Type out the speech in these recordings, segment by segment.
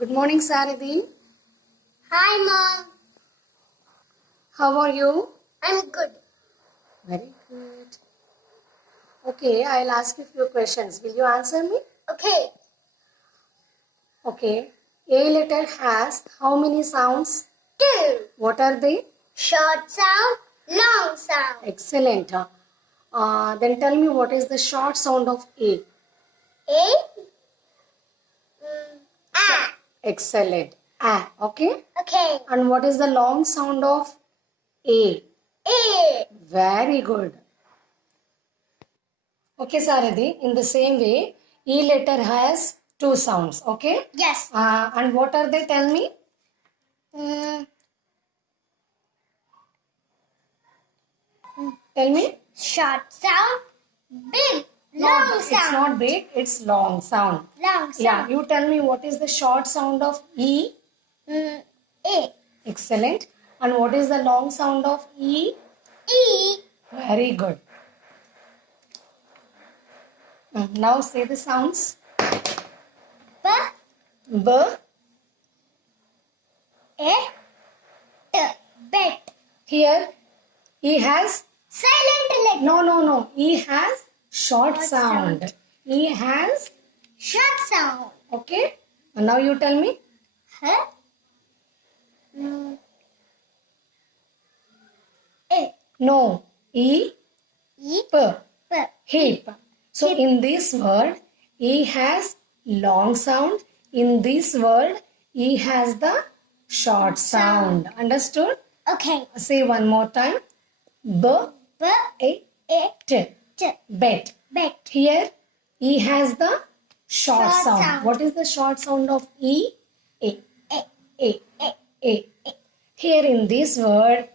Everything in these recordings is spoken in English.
Good morning, Saradi. Hi, Mom. How are you? I'm good. Very good. Okay, I'll ask you a few questions. Will you answer me? Okay. Okay. A letter has how many sounds? 2. What are they? Short sound, long sound. Excellent. Then tell me what is the short sound of A? A. A. Excellent. A. Okay. Okay. And what is the long sound of A? A. Very good. Okay, Saradi. In the same way, E letter has two sounds. Okay. Yes. And what are they? Tell me. Tell me. Short sound, big, No, long it's sound. not big. It's long sound. Long Yeah. sound. You tell me what is the short sound of E? A. Excellent. And what is the long sound of E? E. Very good. Now say the sounds. B. B. A. T. Bet. Here, E has Silent letter. no. E has short sound. E has Short sound. okay. And now you tell me. Huh? A. No. E. E. P. P. Hip. So in this word, E has long sound. In this word, E has the short sound. Understood? Okay. Say one more time. B. B. A. A. T. T. Bet. Bet. Here, E has the short Short sound. sound. What is the short sound of E? A. A. A. A. A. Here in this word,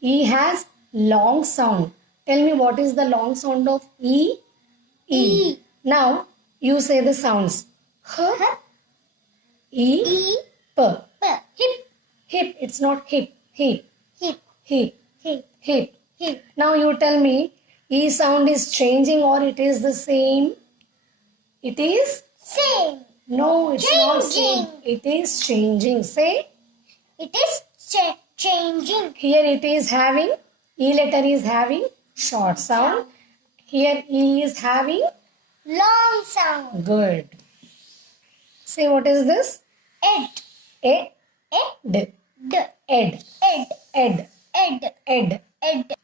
E has long sound. Tell me what is the long sound of E? E. Now, you say the sounds. H. H. E. E. P. P. Hip. Hip. It's not hip. Hip. Hip. Hip. Hip. Hip. Hip. Now you tell me, E sound is changing or it is the same? It is? Same. No, it's not same. Changing. It is changing. Say, It is changing. here it is having, E letter is having short sound. Here E is having Long sound. good. Say, what is this? Ed. A. Ed. D. D. Ed. Ed. Ed. Ed. Ed. Ed.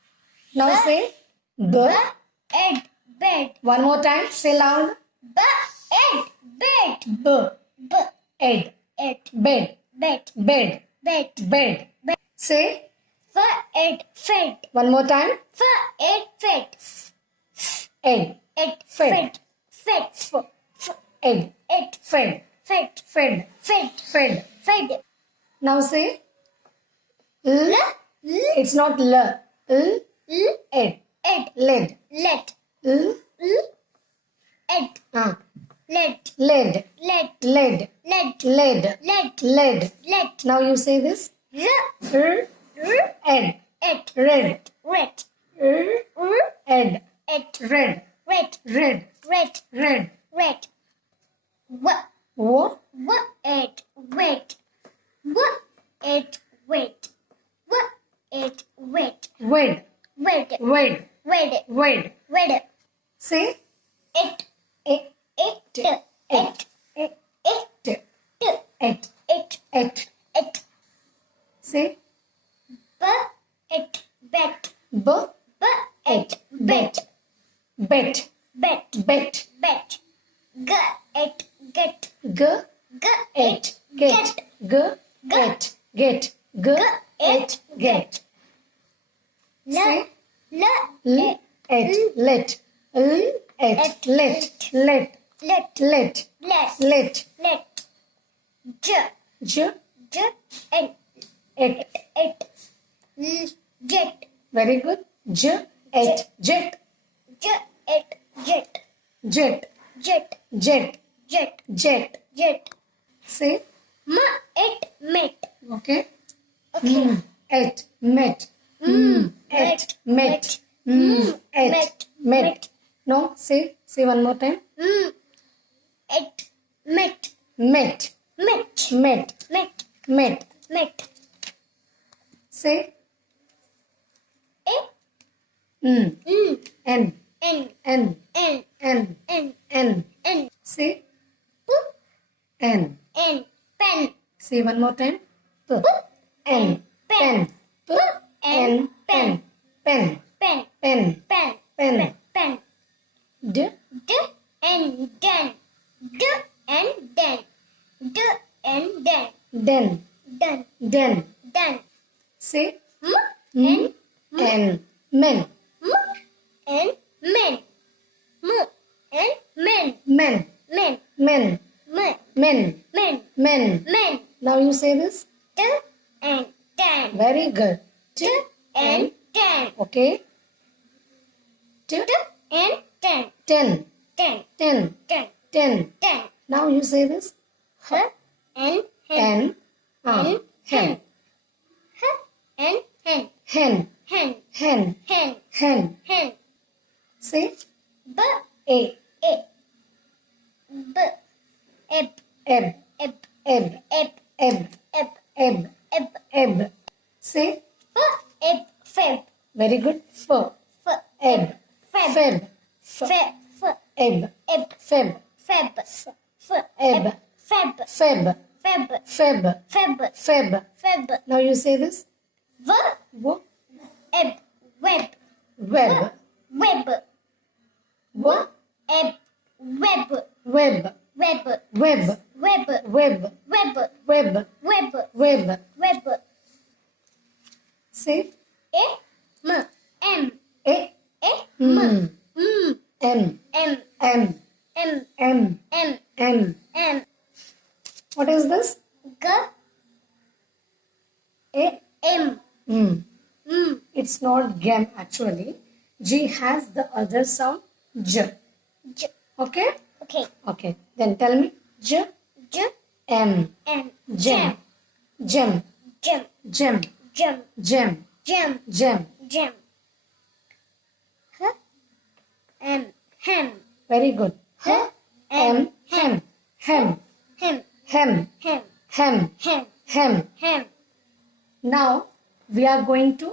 Now say, B. Ed. Bed. One more time. Say loud. B. Ed. Bed. B. B. Ed. Ed. Bed. Bed. Bed. Bed. Bed. Bed. Say, F. Ed. Fed. one more time. F. Ed. Fed. Ed. Ed. Fed. Fed. F. Ed. Ed. Fed. Fed. Fed. Fed. Fed. Fed. Now say, L. L. It's not L. L. L. Ed. Ed. Led. Let. L. L. Ed. Let. Led. Let. Led. Let. Led. Let. Led. Let. Now you say this. R. R. R. Ed. Ed. Red. Red. R. R. Ed. Ed. Red. Red. Red. Red. Red. Red. W. W. W. Ed. Wait. W. Ed. Wait. W. Ed. Wait. Wed. Wed. Wed. Wed. Wed. Wed. Say. It. It. It. It. It. It. It. It. It. It. It. Say. B. It. Bet. B. B. It. Bet. Bet. Bet. Bet. Bet. G. It. Get. G. G. It. Get. G. Get. Get. G. It. Get. L. L. L. Et. Let. L. Et. Let. Let. Let. Let. Let. Let. Let. J. J. J. N. Et. It. L. Jet. Very good. J. Et. Jet. J. It. Jet. Jet. Jet. Jet. Jet. Jet. Jet. Say. M. It. Met. Okay. Okay. Et. Met. Et. Met. Et. Met. No. Say. Say one more time. It. Met. Met. Met. Met. Met. Met. Met. Say A. N. N. N. N. N. N. N. N. N. N. Say P. N. N. Pen. Say one more time. P. N. Pen. P. N. Pen. Pen. Pen. Pen. Pen. Pen. Pen. D. D. And den. D. And den. D. And den. Den. Den. Den. Den. Say M. M. N. Men. M. And men. M. And men. Men. Men. Men. Men. Men. Men. Men. Men. Now you say this. D. And den. Very good. D. And den. Okay. T. D. And den. Ten. Den. Ten. Den. Ten. Den. Now you say this. H. And hen. N. Hen. H. And hen. Hen. Hen. Hen. Hen. Hen. Hen. Say B. A. A. B. Eb. Eb. Eb. Eb. Eb. Eb. Eb. Eb. Eb. Eb. Say F. Eb. Feb. very good. F. F. Eb. Feb. Feb. Feb. F. Eb. Eb. Feb. Feb. F. Eb. Feb. Feb. Feb. Feb. Feb. Feb. Feb. Now you say this. V. W. Eb. Web. Web. Web. W. Eb. Web. Web. Web. Web. Web. Web. Web. Web. Web. Web. Web. Say A. M. M. A. A. M. M. M. M. M. M. M. M. M. M. What is this? G. A. M. M. M. It's not gem actually. G has the other sound J. J. Okay? Okay. Okay. Then tell me J. J. M. M. Gem. Gem. Gem. Gem. Gem. Gem. Gem. Gem. Gem. H. M. Hem. Very good. H. M. Hem. Hem. Hem. Hem. Hem. Hem. Hem. Hem. Hem. Now we are going to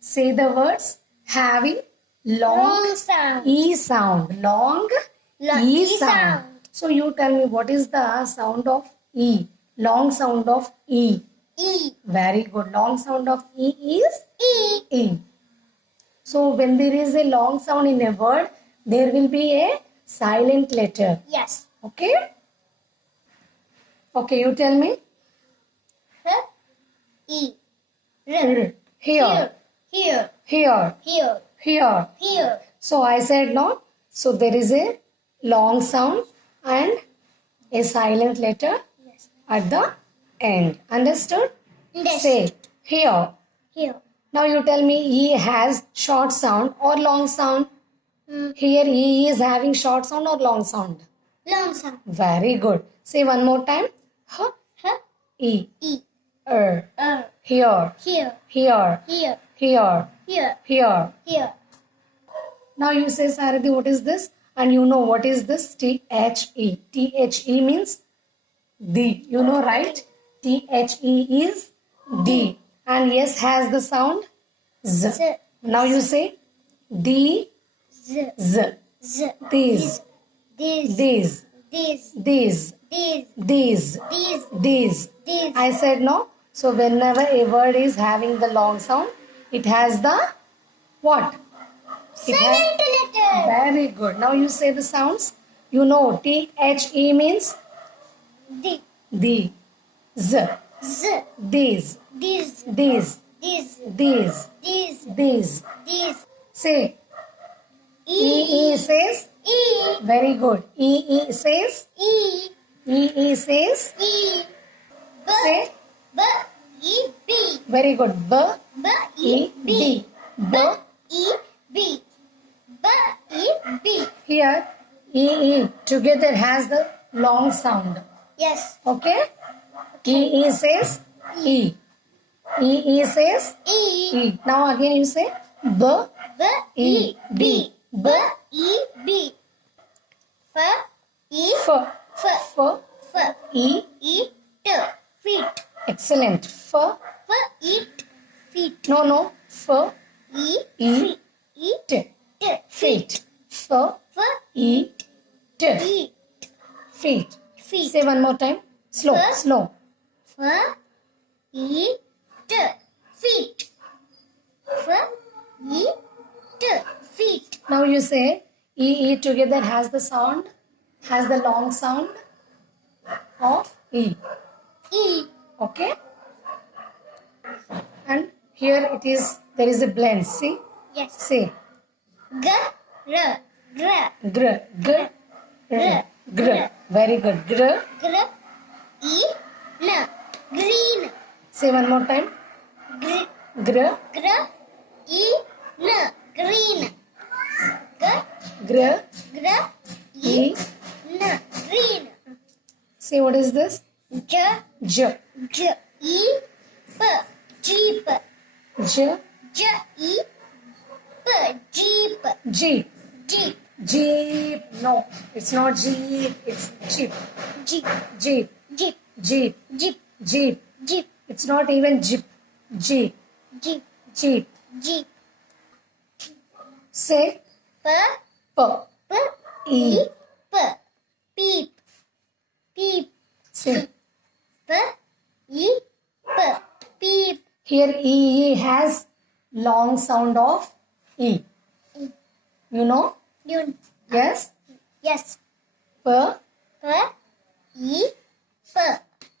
say the words having long Long sound. E sound. Long E sound. So you tell me what is the sound of E? Long sound of E. E. Very good. Long sound of E is E. E. So when there is a long sound in a word, there will be a silent letter. Yes. Okay? Okay, you tell me. H. E. R. Here. Here. Here. Here. Here. Here. So I said no. So there is a long sound and a silent letter Yes. at the end. Understood? Yes. Say here. Here. Now you tell me E has short sound or long sound. Mm. Here E is having short sound or long sound. Long sound. Very good. Say one more time. H. H. E. E. Er. R. Here. Here. Here. Here. Here. Here. Here. Here. Now you say, Saradi, what is this? And you know what is this? T-H-E. T-H-E means D. You know, right? T-H-E is D. And yes has the sound Z. Z. Now you say D, Z. Z. Z. These. These. These. These. These. These. These. These. These. These. I said no. So whenever a word is having the long sound, it has the what? It has, Silent letter. very good. Now you say the sounds. You know T-H-E means D. the. Z. Z. These. These. These. These. These. These. These. These. Say. E. E says. E. Very good. E says. E. E says. E. B. Say. B. E. B. Very good. B. B. E. E. B. B. E. B. B. E. B. Here. E together has the long sound. Yes. Okay? E says E. E says E. E. Now again you say B. B. E. B. B. E. B. F. E. F. F. F. F. E. Eat. Feet. Excellent. Eat. Feet. No. Eat. Eat. Eat. Feet. Eat. Eat. Feet. Feet. Say one more time. Slow. Eat. Feet. Eat. Feet. Now you say E together has the long sound of E. Okay? And here there is a blend. See? Yes. Say Gr. gr. Very good. Gr. Green. Say one more time. Gr. Gr. Green. Gr. E. Green. Say what is this? J. Jeep. Jeep. J. Jeep. Jeep. Jeep. Jeep. Jeep. No, it's not Jeep. It's Jeep. Jeep. Jeep. Jeep. Jeep. Jeep. Jeep. Jeep. It's not even Jeep. Jeep. Jeep. Jeep. Jeep. Say P. E. Peep. Peep. Say Peep. here E has long sound of E. You know? Yes? Yes. P.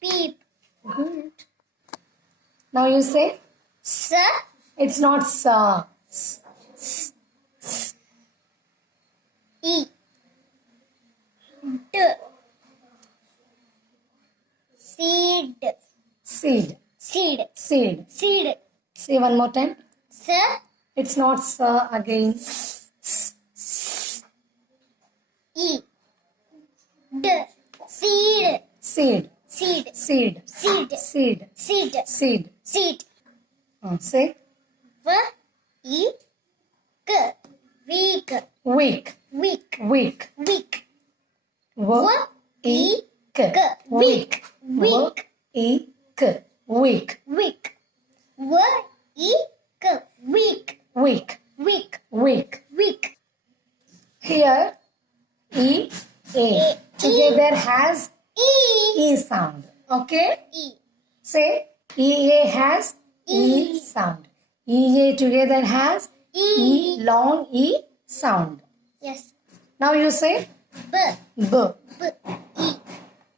Peep. Good. Now you say S. it's not sa. E. D. Seed. Seed. Seed. Seed. Seed. Say one more time. S. It's not sa again. E. D. Seed. Seed. Seed. Seed. Seed. Seed. Seed. Seed. Seed. Say Week. Week. week. Week. Week. Week. Week. Week. Week. Week. Week. Week. Week. Week. Week. Week. Here E A together has E. E sound. Okay? E. Say EA has E sound. EA together has E long E sound. Yes. Now you say B. B. B. E.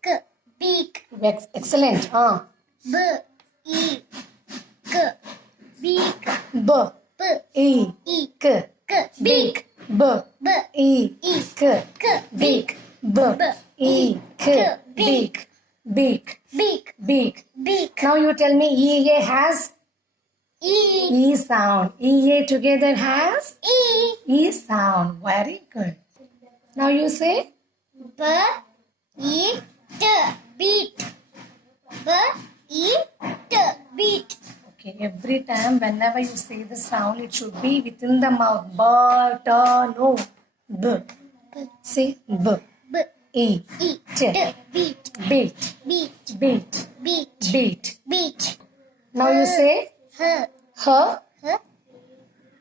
K. Beak. Excellent. B. E. K. Beak. B. B. E. E. K. K. Beak. B. B. E. E. K. K. Beak. B. E. K. Beak. Beak. Beak. Beak. Beak. Now you tell me EA has E. E sound. EA together has E. E sound. Very good. Now you say B. E. T. Beat. B. E. T. Beat. okay. Every time whenever you say the sound, it should be within the mouth. But no. B. Say B. B. E. E. T. T. Beat. Beat. Beat. Beat. Beat. Beat. Beat. Now you say H. her. H.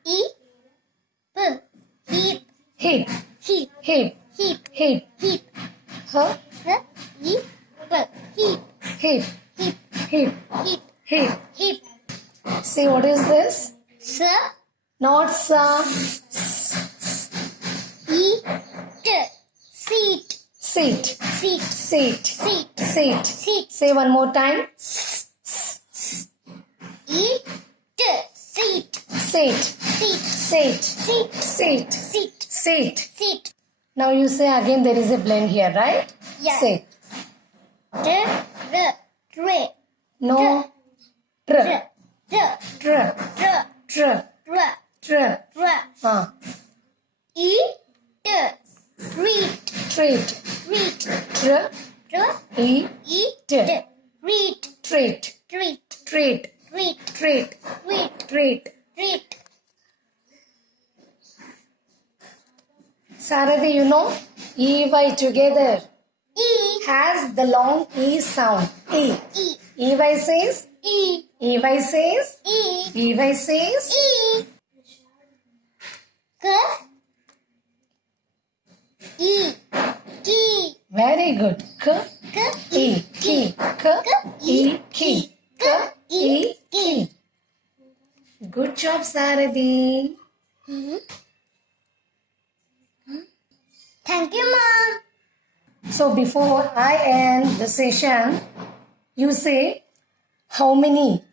E. P. Heap. Hip. Heap. Hip. Heap. Hip. Heap. Her. H. E. P. Heap. Hip. Heap. Hip. Heap. Hip. Heap. Say what is this? S. Not sa. E. T. Seat. Seat. Seat. Seat. Seat. Seat. Seat. Say one more time. E. T. Seat. Seat. Seat. Seat. Seat. Seat. Seat. Seat. Seat. Now you say again there is a blend here, right? Yeah. Say. Tray. No. Tr. Tr. Tr. Tr. Eat. Treat. Treat. Treat. Tr. E. Eat. T. Treat. Treat. Treat. Treat. Treat. Treat. Treat. Treat. Treat. Saradi, you know, EY together E. has the long E sound. E. E. EY says. E. EY says. E. EY says. E. K. E. Key. Very good. K. K. E. Key. K. E. Key. K. E. Key. Good job, Saradi. Thank you, Mom. So before I end the session, you say how many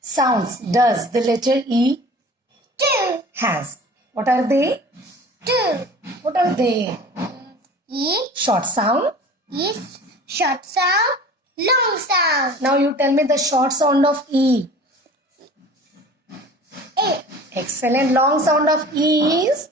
sounds does the letter E 2. has? What are they? 2. What are they? E Short sound. is short sound, long sound. Now you tell me the short sound of E. A. Excellent. Long sound of E is